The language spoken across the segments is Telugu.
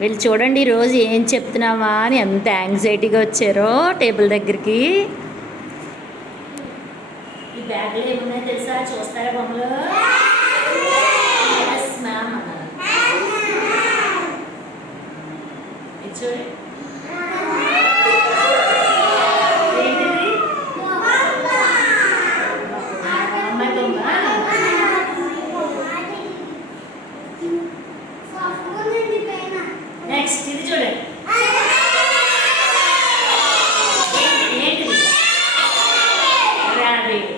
వీళ్ళు చూడండి ఈరోజు ఏం చెప్తున్నావా అని ఎంత యాంగ్జైటీగా వచ్చారో టేబుల్ దగ్గరికి. ఈ బ్యాగ్లో ఏమున్నాయో తెలుసా? చూస్తారా బొమ్మలు? మ్యామ్ అన్నారు. ఇది చూడండి. నెక్స్ట్ ఇది చూడండి. ఏంటిది? ర్యాబిట్.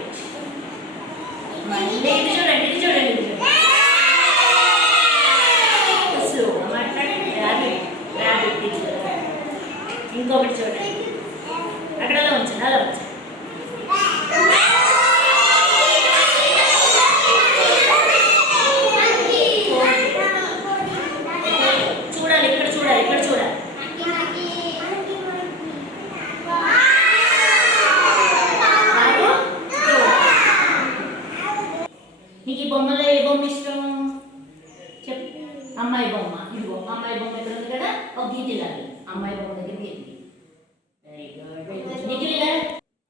మళ్ళీ ఇది చూడండి, ఇది చూడండి, ఇది చూడండి. స్లోగా మాట్లాడండి. Rabbit, rabbit. ఇది చూడండి. ఇంకొకటి చూడండి. అక్కడ అలా ఉంచండి, అలా ఉంచండి. నీకు ఈ బొమ్మలో ఏ బొమ్మ ఇష్టం చెప్పు. అమ్మాయి బొమ్మ. ఇదిగో అమ్మాయి బొమ్మ ఎక్కడ ఉంది కదా, ఒక గీత ఇలాంటి అమ్మాయి బొమ్మ దగ్గర గీత. Very good. నీకు ఇలా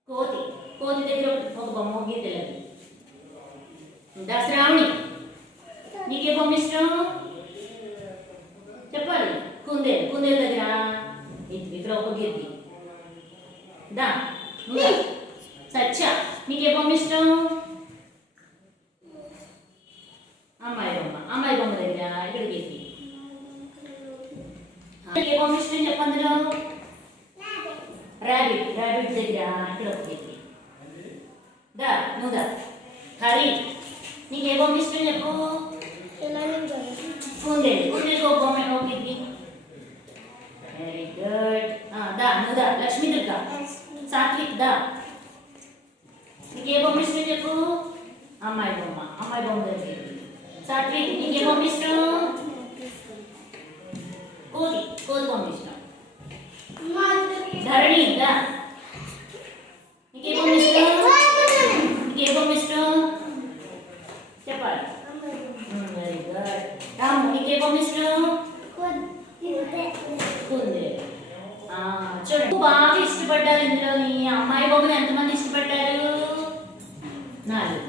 కోతి, కోతి దగ్గర ఒక బొమ్మ, ఒక గీత ఇలాంటి. శ్రావణి, నీకే బొమ్మ ఇష్టం చెప్పాలి. కుందేలు, కుందేలు దగ్గర ఇక్కడ ఒక గీత. దా నువ్వు. సత్య, నీకే బొమ్మ ఇష్టం? అమ్మాయి బొమ్మ, అమ్మాయి బొమ్మ దగ్గర ఇక్కడ గీతి. ఏ బొమ్మ ఇష్టం చెప్పందులో? ర్యాబిట్, ర్యాబిట్ దగ్గర ఇక్కడ ఒక గీతి. దా నువ్వు దా. హరి, నీకు ఏ బొమ్మ ఇష్టం చెప్పు? కుందేలు, కుందేలు ఒక బొమ్మ, ఒక గీతి. Very good. దా నువ్వు దా. లక్ష్మీ దుర్గా, సాత్విక్ దా. నీకు ఏ బొమ్మ ఇష్టం చెప్పు? అమ్మాయి బొమ్మ, అమ్మాయి బొమ్మ దగ్గర. సాత్విక్, నీకే బొమ్మ ఇష్టం? కోతి, కోతి బొమ్మ ఇష్టం. ధరణి దా. నీకే బొమ్మ ఇష్టం? నీకే బొమ్మ ఇష్టం చెప్పాలి. Very good. రాము, నీకే బొమ్మ ఇష్టం? కుందేలు. చూడండి, బాగా ఇష్టపడ్డారు ఇందులోని. అమ్మాయి బొమ్మను ఎంతమంది ఇష్టపడ్డారు? 4.